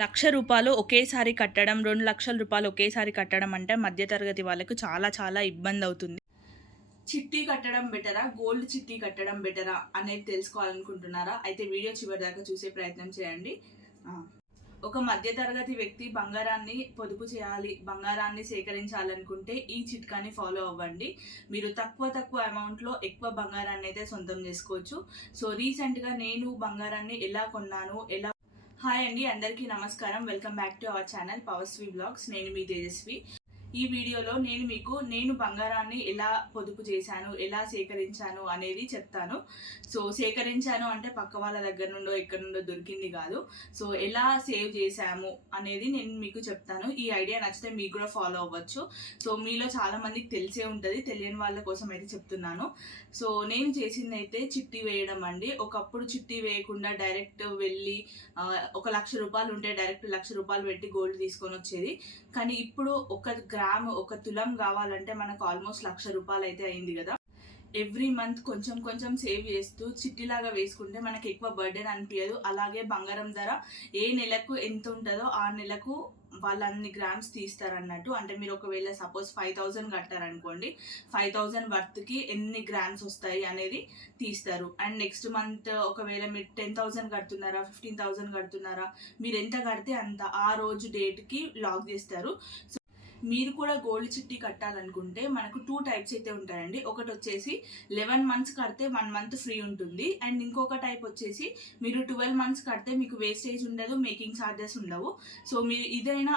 రూ. 1,00,000 ఒకేసారి కట్టడం, రూ. 2,00,000 ఒకేసారి కట్టడం అంటే మధ్యతరగతి వాళ్ళకు చాలా ఇబ్బందవుతుంది. చిట్టి కట్టడం బెటరా? గోల్డ్ చిట్టి కట్టడం బెటరా? అనేది తెలుసుకోవాలనుకుంటున్నారా? అయితే వీడియో చివరిదాకా చూసే ప్రయత్నం చేయండి. ఒక మధ్యతరగతి వ్యక్తి బంగారాన్ని పొదుపు చేయాలి, బంగారాన్ని సేకరించాలనుకుంటే ఈ చిట్కాని ఫాలో అవ్వండి. మీరు తక్కువ అమౌంట్లో ఎక్కువ బంగారాన్ని అయితే సొంతం చేసుకోవచ్చు. సో రీసెంట్గా నేను బంగారాన్ని ఎలా కొన్నాను, హాయ్ అండి, అందరికీ నమస్కారం. Welcome back to our channel పవర్స్వి బ్లాగ్స్. నేను మీ తేజస్వి. ఈ వీడియోలో నేను బంగారాన్ని ఎలా పొదుపు చేశాను, ఎలా సేకరించాను అనేది చెప్తాను. సో సేకరించాను అంటే పక్క వాళ్ళ దగ్గర నుండో ఎక్కడి నుండో దొరికింది కాదు. సో ఎలా సేవ్ చేశాము అనేది నేను మీకు చెప్తాను. ఈ ఐడియా నచ్చితే మీకు కూడా ఫాలో అవ్వచ్చు. సో మీలో చాలా మందికి తెలిసే ఉంటుంది, తెలియని వాళ్ళ కోసం అయితే చెప్తున్నాను. సో నేను చేసింది అయితే చిట్టి వేయడం అండి. ఒకప్పుడు చిట్టి వేయకుండా డైరెక్ట్ వెళ్ళి ₹1,00,000 ఉంటే డైరెక్ట్ ₹1,00,000 పెట్టి గోల్డ్ తీసుకొని వచ్చేది. కానీ ఇప్పుడు ఒక తులం కావాలంటే మనకు ఆల్మోస్ట్ ₹1,00,000 అయితే అయింది కదా. ఎవ్రీ మంత్ కొంచెం సేవ్ చేస్తూ చిట్టిలాగా వేసుకుంటే మనకి ఎక్కువ బర్డెన్ అనిపించదు. అలాగే బంగారం ధర ఏ నెలకు ఎంత ఉంటుందో ఆ నెలకు వాళ్ళు అన్ని గ్రామ్స్ తీస్తారన్నట్టు. అంటే మీరు ఒకవేళ సపోజ్ 5,000 కట్టారనుకోండి, 5,000 వర్త్కి ఎన్ని గ్రామ్స్ వస్తాయి అనేది తీస్తారు. అండ్ నెక్స్ట్ మంత్ ఒకవేళ మీరు 10,000 కడుతున్నారా, 15,000 కడుతున్నారా, మీరు ఎంత కడితే అంత ఆ రోజు డేట్కి లాక్ చేస్తారు. మీరు కూడా గోల్డ్ చిట్టి కట్టాలనుకుంటే మనకు 2 టైప్స్ అయితే ఉంటాయండి. ఒకటి వచ్చేసి 11 మంత్స్ కడితే 1 మంత్ ఫ్రీ ఉంటుంది. అండ్ ఇంకొక టైప్ వచ్చేసి మీరు 12 మంత్స్ కడితే మీకు వేస్టేజ్ ఉండదు, మేకింగ్ ఛార్జెస్ ఉండవు. సో మీరు ఏదైనా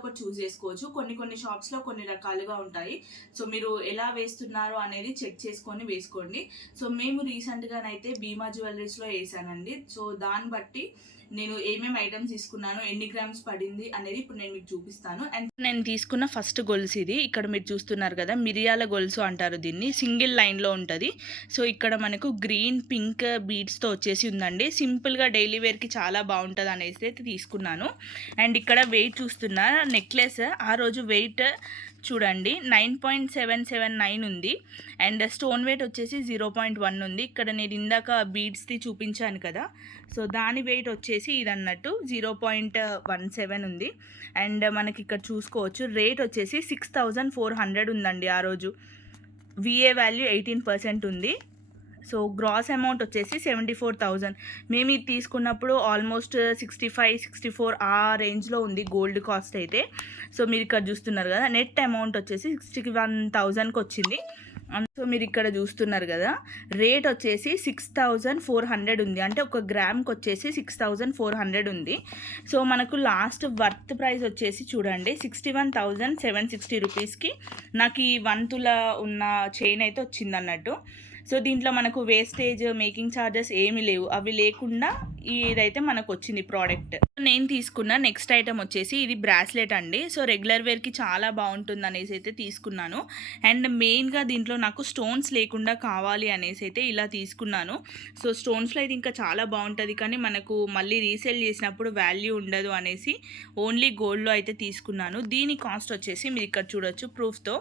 ఒకటి చూస్ చేసుకోవచ్చు. కొన్ని షాప్స్లో కొన్ని రకాలుగా ఉంటాయి. సో మీరు ఎలా వేస్తున్నారో అనేది చెక్ చేసుకొని వేసుకోండి. సో మేము రీసెంట్గానైతే భీమా జ్యువెలరీస్లో వేసానండి. సో దాన్ని బట్టి నేను ఏమేమి ఐటమ్స్ తీసుకున్నాను, ఎన్ని గ్రామ్స్ పడింది అనేది ఇప్పుడు నేను మీకు చూపిస్తాను. అండ్ నేను తీసుకున్న ఫస్ట్ గొలుసు ఇది. ఇక్కడ మీరు చూస్తున్నారు కదా, మిరియాల గొలుసు అంటారు దీన్ని. సింగిల్ లైన్లో ఉంటుంది. సో ఇక్కడ మనకు గ్రీన్ పింక్ బీడ్స్తో వచ్చేసి ఉందండి. సింపుల్గా డైలీ వేర్కి చాలా బాగుంటుంది అనేసి అయితే తీసుకున్నాను. అండ్ ఇక్కడ వెయిట్ చూస్తున్నా, నెక్లెస్ ఆ రోజు వెయిట్ చూడండి 9.779 ఉంది. అండ్ స్టోన్ వెయిట్ వచ్చేసి 0.1 ఉంది. ఇక్కడ నేను ఇందాక బీడ్స్ది చూపించాను కదా, సో దాని వెయిట్ వచ్చేసి ఇది అన్నట్టు 0.17 ఉంది. అండ్ మనకి ఇక్కడ చూసుకోవచ్చు రేట్ వచ్చేసి 6,400 ఉందండి. ఆ రోజు విఏ వాల్యూ 18% ఉంది. సో గ్రాస్ అమౌంట్ వచ్చేసి 74,000. మేము ఇది తీసుకున్నప్పుడు ఆల్మోస్ట్ 65-64 ఆ రేంజ్లో ఉంది గోల్డ్ కాస్ట్ అయితే. సో మీరు ఇక్కడ చూస్తున్నారు కదా, నెట్ అమౌంట్ వచ్చేసి 61,000కి వచ్చింది. సో మీరు ఇక్కడ చూస్తున్నారు కదా, రేట్ వచ్చేసి 6,400 ఉంది. అంటే ఒక గ్రామ్కి వచ్చేసి 6,400 ఉంది. సో మనకు లాస్ట్ వర్త్ ప్రైస్ వచ్చేసి చూడండి 61,760 రూపీస్కి నాకు ఈ 1 తులా ఉన్న చైన్ అయితే వచ్చింది అన్నట్టు. సో దీంట్లో మనకు వేస్టేజ్, మేకింగ్ ఛార్జెస్ ఏమీ లేవు. అవి లేకుండా ఇదైతే మనకు వచ్చింది ప్రోడక్ట్. నేను తీసుకున్న నెక్స్ట్ ఐటమ్ వచ్చేసి ఇది బ్రాస్లెట్ అండి. సో రెగ్యులర్ వేర్కి చాలా బాగుంటుంది అనేసి అయితే తీసుకున్నాను. అండ్ మెయిన్గా దీంట్లో నాకు స్టోన్స్ లేకుండా కావాలి అనేసి అయితే ఇలా తీసుకున్నాను. సో స్టోన్స్లో అయితే ఇంకా చాలా బాగుంటుంది, కానీ మనకు మళ్ళీ రీసేల్ చేసినప్పుడు వాల్యూ ఉండదు అనేసి ఓన్లీ గోల్డ్లో అయితే తీసుకున్నాను. దీని కాస్ట్ వచ్చేసి మీరు ఇక్కడ చూడొచ్చు ప్రూఫ్తో.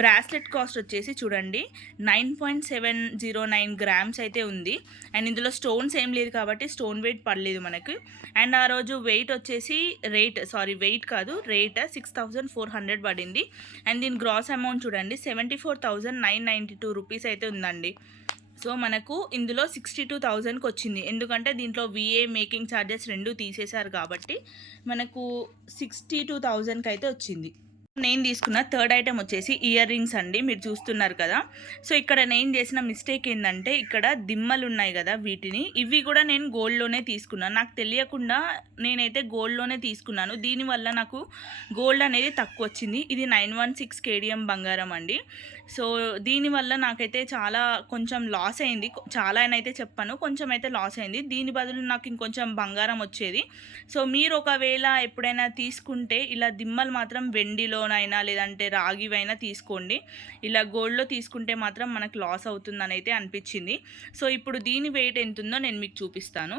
బ్రాస్లెట్ కాస్ట్ వచ్చేసి చూడండి 9.709 గ్రామ్స్ అయితే ఉంది. అండ్ ఇందులో స్టోన్స్ ఏం లేదు కాబట్టి స్టోన్ వెయిట్ పడలేదు మనకు. అండ్ ఆ రోజు వెయిట్ వచ్చేసి రేట్ 6,400 పడింది. అండ్ దీని గ్రాస్ అమౌంట్ చూడండి 74,992 రూపీస్ అయితే ఉందండి. సో మనకు ఇందులో 62,000కి వచ్చింది. ఎందుకంటే దీంట్లో విఏ, మేకింగ్ ఛార్జెస్ 2 తీసేశారు కాబట్టి మనకు 62,000కి అయితే వచ్చింది. నేను తీసుకున్న థర్డ్ ఐటమ్ వచ్చేసి ఇయర్ రింగ్స్ అండి. మీరు చూస్తున్నారు కదా. సో ఇక్కడ నేను చేసిన మిస్టేక్ ఏంటంటే, ఇక్కడ దిమ్మలు ఉన్నాయి కదా, ఇవి కూడా నేను గోల్డ్లోనే తీసుకున్నాను. నాకు తెలియకుండా నేనైతే గోల్డ్లోనే తీసుకున్నాను. దీనివల్ల నాకు గోల్డ్ అనేది తక్కువ వచ్చింది. ఇది 916 కేడిఎం బంగారం అండి. సో దీనివల్ల నాకైతే కొంచెం లాస్ అయింది. చాలా అయితే చెప్పాను, కొంచెం అయితే లాస్ అయింది. దీని బదులు నాకు ఇంకొంచెం బంగారం వచ్చేది. సో మీరు ఒకవేళ ఎప్పుడైనా తీసుకుంటే ఇలా దిమ్మలు మాత్రం వెండిలోనైనా లేదంటే రాగివైనా తీసుకోండి. ఇలా గోల్డ్లో తీసుకుంటే మాత్రం మనకు లాస్ అవుతుందని అయితే అనిపించింది. సో ఇప్పుడు దీని వెయిట్ ఎంత ఉందో నేను మీకు చూపిస్తాను.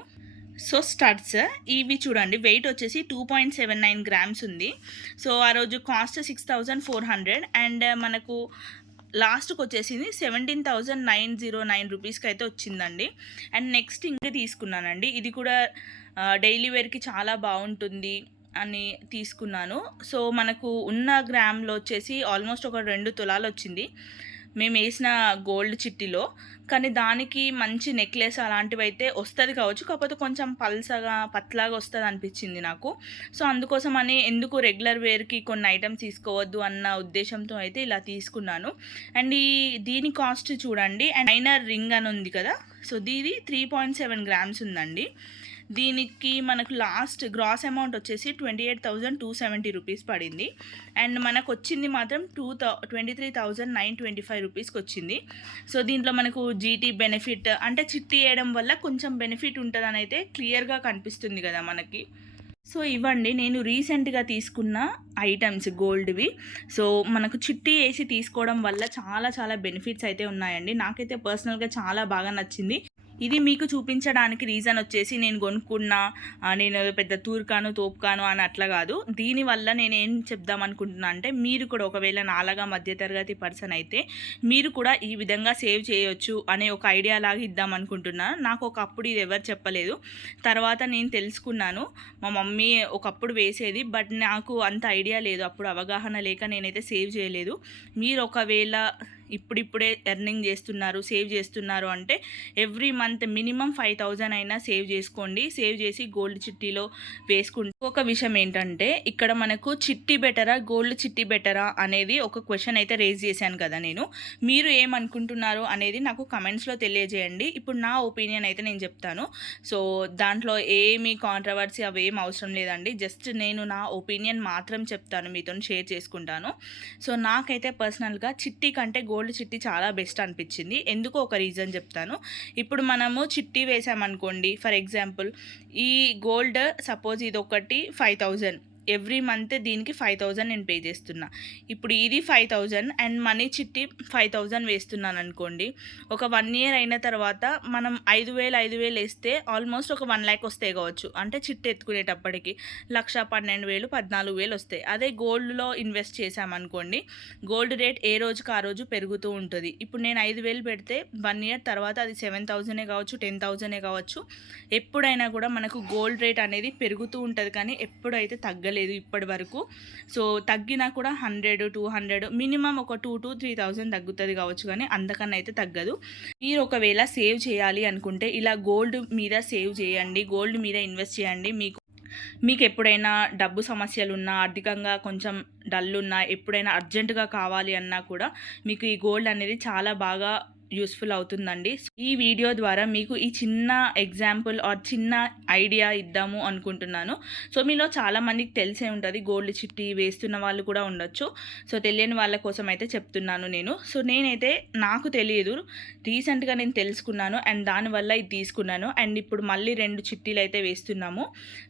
సో స్టడ్స్ ఇవి చూడండి, వెయిట్ వచ్చేసి 2.79 గ్రామ్స్ ఉంది. సో ఆ రోజు కాస్ట్ 6,400. అండ్ మనకు లాస్ట్కి వచ్చేసింది 17,909 రూపీస్కి అయితే వచ్చిందండి. అండ్ నెక్స్ట్ ఇంకా తీసుకున్నానండి. ఇది కూడా డైలీ వేర్కి చాలా బాగుంటుంది అని తీసుకున్నాను. సో మనకు ఉన్న గ్రామ్లో వచ్చేసి ఆల్మోస్ట్ ఒక 2 తులాలు వచ్చింది మేము వేసిన గోల్డ్ చిట్టిలో. కానీ దానికి మంచి నెక్లెస్ అలాంటివి అయితే వస్తుంది కావచ్చు, కాకపోతే కొంచెం పల్సగా పత్లాగా వస్తుంది అనిపించింది నాకు. సో అందుకోసం అని ఎందుకు రెగ్యులర్ వేర్కి కొన్ని ఐటమ్స్ తీసుకోవద్దు అన్న ఉద్దేశంతో అయితే ఇలా తీసుకున్నాను. అండ్ దీని కాస్ట్ చూడండి. అండ్ మైనర్ రింగ్ అని ఉంది కదా, సో దీది 3.7 గ్రామ్స్ ఉందండి. దీనికి మనకు లాస్ట్ గ్రాస్ అమౌంట్ వచ్చేసి 28,270 రూపీస్ పడింది. అండ్ మనకు వచ్చింది మాత్రం 23,925 రూపీస్కి వచ్చింది. సో దీంట్లో మనకు జీటీ బెనిఫిట్ అంటే చిట్టి వేయడం వల్ల కొంచెం బెనిఫిట్ ఉంటుందని అయితే క్లియర్గా కనిపిస్తుంది కదా మనకి. సో ఇవ్వండి నేను రీసెంట్గా తీసుకున్న ఐటమ్స్ గోల్డ్వి. సో మనకు చిట్టి వేసి తీసుకోవడం వల్ల చాలా చాలా బెనిఫిట్స్ అయితే ఉన్నాయండి. నాకైతే పర్సనల్గా చాలా బాగా నచ్చింది. ఇది మీకు చూపించడానికి రీజన్ వచ్చేసి నేను కొనుక్కున్నా, నేను పెద్ద తూర్కాను తోపుకాను అని అట్లా కాదు. దీనివల్ల నేను ఏం చెప్దాం అనుకుంటున్నా అంటే, మీరు కూడా ఒకవేళ నాలాగా మధ్యతరగతి పర్సన్ అయితే మీరు కూడా ఈ విధంగా సేవ్ చేయొచ్చు అనే ఒక ఐడియా లాగా ఇద్దాం అనుకుంటున్నాను. నాకు ఒకప్పుడు ఇది ఎవరు చెప్పలేదు, తర్వాత నేను తెలుసుకున్నాను. మా మమ్మీ ఒకప్పుడు వేసేది, బట్ నాకు అంత ఐడియా లేదు, అప్పుడు అవగాహన లేక నేనైతే సేవ్ చేయలేదు. మీరు ఒకవేళ ఇప్పుడిప్పుడే ఎర్నింగ్ చేస్తున్నారు, సేవ్ చేస్తున్నారు అంటే ఎవ్రీ మంత్ మినిమం 5,000 అయినా సేవ్ చేసుకోండి. సేవ్ చేసి గోల్డ్ చిట్టీలో వేసుకుంటే ఒక విషయం ఏంటంటే, ఇక్కడ మనకు చిట్టి బెటరా గోల్డ్ చిట్టి బెటరా అనేది ఒక క్వశ్చన్ అయితే రేజ్ చేశాను కదా నేను. మీరు ఏమనుకుంటున్నారు అనేది నాకు కమెంట్స్లో తెలియజేయండి. ఇప్పుడు నా ఒపీనియన్ అయితే నేను చెప్తాను. సో దాంట్లో ఏమీ కాంట్రవర్సీ అవి ఏం అవసరం లేదండి. జస్ట్ నేను నా ఒపీనియన్ మాత్రం చెప్తాను, మీతో షేర్ చేసుకుంటాను. సో నాకైతే పర్సనల్గా చిట్టి కంటే గోల్డ్ చిట్టి చాలా బెస్ట్ అనిపించింది. ఎందుకో ఒక రీజన్ చెప్తాను. ఇప్పుడు మనము చిట్టి వేసామనుకోండి, ఫర్ ఎగ్జాంపుల్ ఈ గోల్డ్ సపోజ్ ఇది ఒకటి 5,000, ఎవ్రీ మంత్ దీనికి 5,000 నేను పే చేస్తున్నా. ఇప్పుడు ఇది 5,000 అండ్ మనీ చిట్టి 5,000 వేస్తున్నాను అనుకోండి. ఒక 1 year అయిన తర్వాత మనం 5,000 వేస్తే ఆల్మోస్ట్ ఒక 1 lakh వస్తాయి కావచ్చు. అంటే చిట్టి ఎత్తుకునేటప్పటికి 1,12,000 14,000 వస్తాయి. అదే గోల్డ్లో ఇన్వెస్ట్ చేసామనుకోండి, గోల్డ్ రేట్ ఏ రోజుకి ఆ రోజు పెరుగుతూ ఉంటుంది. ఇప్పుడు నేను 5,000 పెడితే 1 year తర్వాత అది 7,000 కావచ్చు, 10,000 కావచ్చు. ఎప్పుడైనా కూడా మనకు గోల్డ్ రేట్ అనేది పెరుగుతూ ఉంటుంది, కానీ ఎప్పుడైతే తగ్గలేదు ఇప్పటి వరకు. సో తగ్గినా కూడా 100, 200 మినిమం ఒక 2,000 to 3,000 తగ్గుతుంది కావచ్చు, కానీ అంతకన్నా అయితే తగ్గదు. మీరు ఒకవేళ సేవ్ చేయాలి అనుకుంటే ఇలా గోల్డ్ మీద సేవ్ చేయండి, గోల్డ్ మీద ఇన్వెస్ట్ చేయండి. మీకు ఎప్పుడైనా డబ్బు సమస్యలు ఉన్నా, ఆర్థికంగా కొంచెం డల్ ఉన్నా, ఎప్పుడైనా అర్జెంటుగా కావాలి అన్నా కూడా మీకు ఈ గోల్డ్ అనేది చాలా బాగా యూస్ఫుల్ అవుతుందండి. ఈ వీడియో ద్వారా మీకు ఈ చిన్న ఎగ్జాంపుల్ ఆర్ చిన్న ఐడియా ఇద్దాము అనుకుంటున్నాను. సో మీలో చాలామందికి తెలిసే ఉంటుంది, గోల్డ్ చిట్టి వేస్తున్న వాళ్ళు కూడా ఉండొచ్చు. సో తెలియని వాళ్ళ కోసం అయితే చెప్తున్నాను నేను. సో నేనైతే నాకు తెలియదు, రీసెంట్గా నేను తెలుసుకున్నాను అండ్ దానివల్ల ఇది తీసుకున్నాను. అండ్ ఇప్పుడు మళ్ళీ 2 చిట్టీలు అయితే వేస్తున్నాము.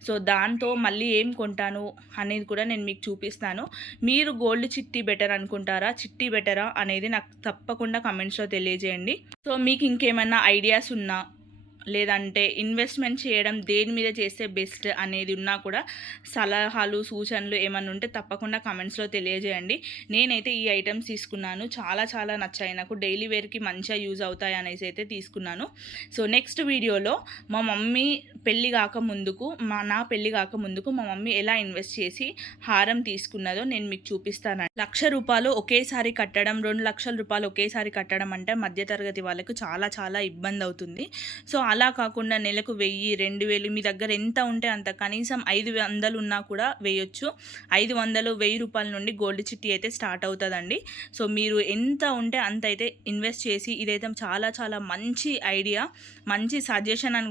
సో దాంతో మళ్ళీ ఏం కొంటాను అనేది కూడా నేను మీకు చూపిస్తాను. మీరు గోల్డ్ చిట్టి బెటర్ అనుకుంటారా, చిట్టి బెటరా అనేది నాకు తప్పకుండా కమెంట్స్లో తెలియజేయండి. సో మీకు ఇంకేమైనా ఐడియాస్ ఉన్నా, లేదంటే ఇన్వెస్ట్మెంట్ చేయడం దేని మీద చేస్తే బెస్ట్ అనేది ఉన్నా కూడా సలహాలు సూచనలు ఏమైనా ఉంటే తప్పకుండా కమెంట్స్లో తెలియజేయండి. నేనైతే ఈ ఐటమ్స్ తీసుకున్నాను, చాలా చాలా నచ్చాయి నాకు, డైలీ వేర్కి మంచిగా యూజ్ అవుతాయి అనేసి అయితే తీసుకున్నాను. సో నెక్స్ట్ వీడియోలో మా మమ్మీ పెళ్ళి కాకముందుకు నా పెళ్ళి కాకముందుకు మా మమ్మీ ఎలా ఇన్వెస్ట్ చేసి హారం తీసుకున్నదో నేను మీకు చూపిస్తాను. 1,00,000 రూపాయలు ఒకేసారి కట్టడం, 2,00,000 రూపాయలు ఒకేసారి కట్టడం అంటే మధ్యతరగతి వాళ్ళకు చాలా చాలా ఇబ్బంది అవుతుంది. సో అలా కాకుండా నెలకు 1,000, 2,000 మీ దగ్గర ఎంత ఉంటే అంత, కనీసం 500 ఉన్నా కూడా వేయొచ్చు. 500, 1,000 రూపాయల నుండి గోల్డ్ చిట్టి అయితే స్టార్ట్ అవుతుందండి. సో మీరు ఎంత ఉంటే అంత అయితే ఇన్వెస్ట్ చేసి, ఇదైతే చాలా చాలా మంచి ఐడియా, మంచి సజెషన్ అని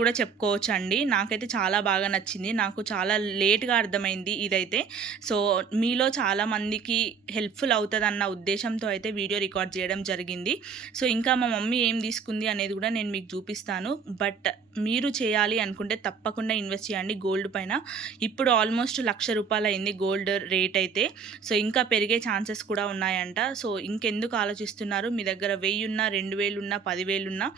కూడా చెప్పుకోవచ్చు అండి. నాకైతే చాలా బాగా నచ్చింది, నాకు చాలా లేట్గా అర్థమైంది ఇదైతే. సో మీలో చాలామందికి హెల్ప్ఫుల్ అవుతుంది అన్న ఉద్దేశంతో అయితే వీడియో రికార్డ్ చేయడం జరిగింది. సో ఇంకా మా మమ్మీ ఏం తీసుకుంది అనేది కూడా నేను మీకు చూపిస్తాను. బట్ మీరు చేయాలి అనుకుంటే తప్పకుండా ఇన్వెస్ట్ చేయండి గోల్డ్ పైన. ఇప్పుడు ఆల్మోస్ట్ 1,00,000 రూపాయలు అయింది గోల్డ్ రేట్ అయితే. సో ఇంకా పెరిగే ఛాన్సెస్ కూడా ఉన్నాయంట. సో ఇంకెందుకు ఆలోచిస్తున్నారు, మీ దగ్గర 1,000 ఉన్నా, 2,000 ఉన్నా, 10,000 ఉన్నా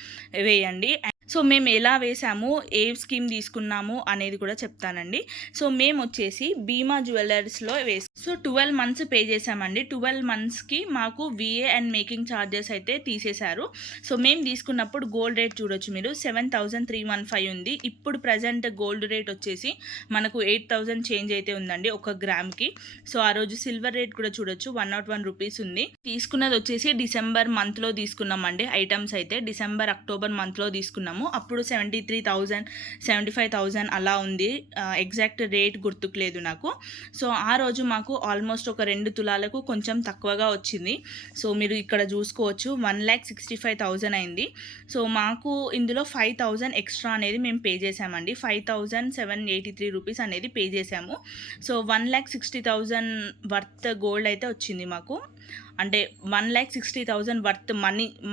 వేయండి. సో మేము మేము ఎలా వేసాము, ఏ స్కీమ్ తీసుకున్నాము అనేది కూడా చెప్తానండి. సో మేము వచ్చేసి భీమా జ్యువెలర్స్లో సో 12 మంత్స్ పే చేసామండి. 12 మంత్స్కి మాకు విఏ అండ్ మేకింగ్ ఛార్జెస్ అయితే తీసేశారు. సో మేము తీసుకున్నప్పుడు గోల్డ్ రేట్ చూడొచ్చు మీరు, 7,315 ఉంది. ఇప్పుడు ప్రజెంట్ గోల్డ్ రేట్ వచ్చేసి మనకు 8,000 చేంజ్ అయితే ఉందండి 1 గ్రామ్కి. సో ఆ రోజు సిల్వర్ రేట్ కూడా చూడొచ్చు, 101 రూపీస్ ఉంది. తీసుకున్నది వచ్చేసి డిసెంబర్ మంత్లో తీసుకున్నామండి ఐటమ్స్ అయితే. డిసెంబర్ అక్టోబర్ మంత్లో తీసుకున్నాము. అప్పుడు 73,000 75,000 అలా ఉంది. ఎగ్జాక్ట్ రేట్ గుర్తుకు లేదు నాకు. సో ఆ రోజు మాకు ఆల్మోస్ట్ ఒక 2 తులాలకు కొంచెం తక్కువగా వచ్చింది. సో మీరు ఇక్కడ చూసుకోవచ్చు, 1,65,000 అయింది. సో మాకు ఇందులో 5,000 ఎక్స్ట్రా అనేది మేము పే చేసామండి. 5,783 రూపీస్ అనేది పే చేసాము. సో 1,60,000 వర్త్ గోల్డ్ అయితే వచ్చింది మాకు. అంటే 1,60,000 వర్త్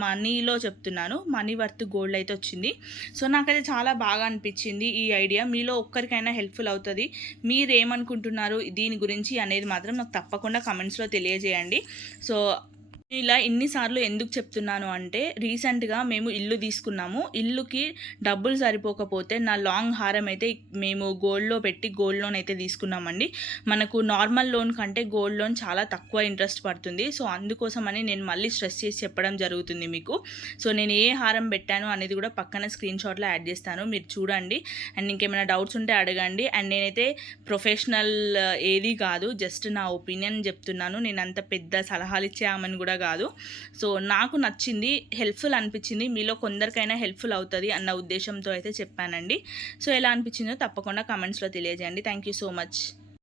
మనీలో చెప్తున్నాను, మనీ వర్త్ గోల్డ్ అయితే వచ్చింది. సో నాకైతే చాలా బాగా అనిపించింది ఈ ఐడియా. మీలో ఒక్కరికైనా హెల్ప్ఫుల్ అవుతుంది. మీరు ఏమనుకుంటున్నారు దీని గురించి అనేది మాత్రం నాకు తప్పకుండా కమెంట్స్లో తెలియజేయండి. సో ఇలా ఇన్నిసార్లు ఎందుకు చెప్తున్నాను అంటే, రీసెంట్గా మేము ఇల్లు తీసుకున్నాము. ఇల్లుకి డబ్బులు సరిపోకపోతే నా లాంగ్ హారం అయితే మేము గోల్డ్లో పెట్టి గోల్డ్ లోన్ అయితే తీసుకున్నామండి. మనకు నార్మల్ లోన్ కంటే గోల్డ్ లోన్ చాలా తక్కువ ఇంట్రెస్ట్ పడుతుంది. సో అందుకోసమని నేను మళ్ళీ స్ట్రెస్ చేసి చెప్పడం జరుగుతుంది మీకు. సో నేను ఏ హారం పెట్టాను అనేది కూడా పక్కన స్క్రీన్ షాట్లో యాడ్ చేస్తాను, మీరు చూడండి. అండ్ ఇంకేమైనా డౌట్స్ ఉంటే అడగండి. అండ్ నేనైతే ప్రొఫెషనల్ ఏది కాదు, జస్ట్ నా ఒపీనియన్ చెప్తున్నాను. నేను అంత పెద్ద సలహాలు ఇచ్చామని కూడా కాదు. సో నాకు నచ్చింది, హెల్ప్ఫుల్ అనిపించింది. మీలో కొందరికైనా హెల్ప్ఫుల్ అవుతుంది అన్న ఉద్దేశంతో అయితే చెప్పానండి. సో ఎలా అనిపించిందో తప్పకుండా కమెంట్స్లో తెలియజేయండి. Thank you so much.